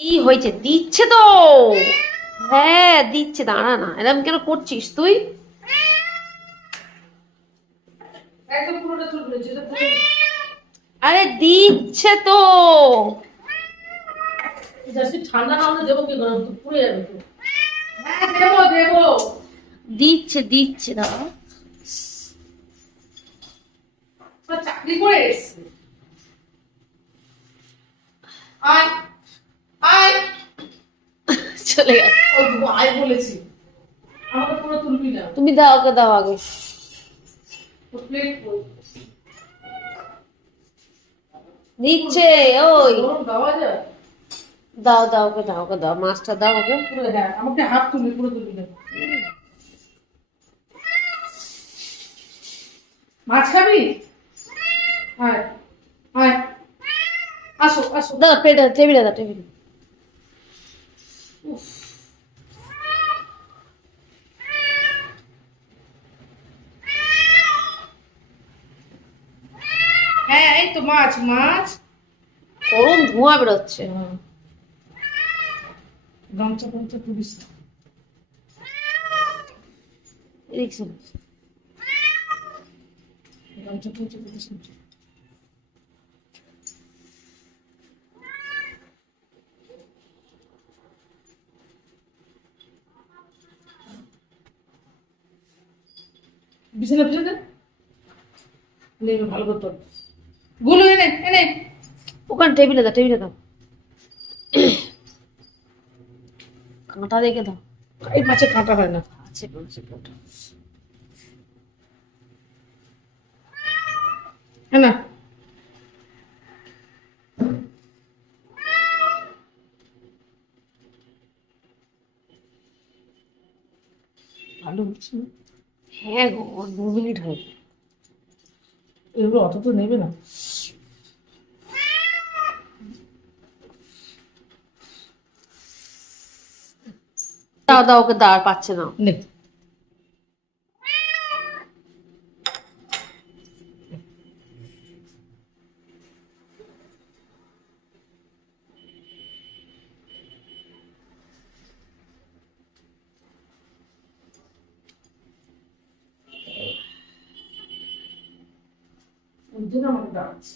কি হয়েছে? দিচ্ছে তো। হ্যাঁ দিচ্ছে, দাঁড়া না, এরকম কেন করছিস তুই? আরে দিচ্ছে তো। ঠান্ডা না হলে দেবো কি করে? পুড়ে যাবে তো। হ্যাঁ দেবো দেবো। দিচ্ছে দিচ্ছে, দাঁড়া। চাকরি করে এসছে। আয় আয়। চলে গেল। আয় বলেছি। আমাকে পুরো তুলবি না। তুমি দাও, ওকে দাও আগে। প্লেট কই? দিচ্ছে। ওই দেওয়া যায়? দাও দাও, ওকে দাও, ওকে দাও, মাছটা দাও ওকে। পুরো হ্যাঁ, আমাকে হাত তুলবি, পুরো তুলবি না। মাছ খাবি? আয় আয়। আসো আসো। দাও প্লেটে, টেবিলে দাও, টেবিলে। উফ, হ্যাঁ এই তো মাছ মাছ। গরম ধোঁয়া বেরোচ্ছে। গামছা গামছা তুলিস না। এদিক শোন। গামছা টামছা তুলিস না। বিছানা বিছানা নেবে ভালো করতে হবে। গুলো এনে এনে। ওখানে টেবিলে দাও, টেবিলে দাও। কাঁটা দেখে দাও। এই মাছে কাঁটা হয় না। আছে মাছের কাঁটা। হ্যাঁ না। ভালো হচ্ছে না। হ্যাঁ গো, 2 মিনিট হবে। এগুলো অত তো নেবে না। দাও দাও, ওকে দাও, আর পাচ্ছে না। নে। ওই জন্য আমাকে ডাকছে।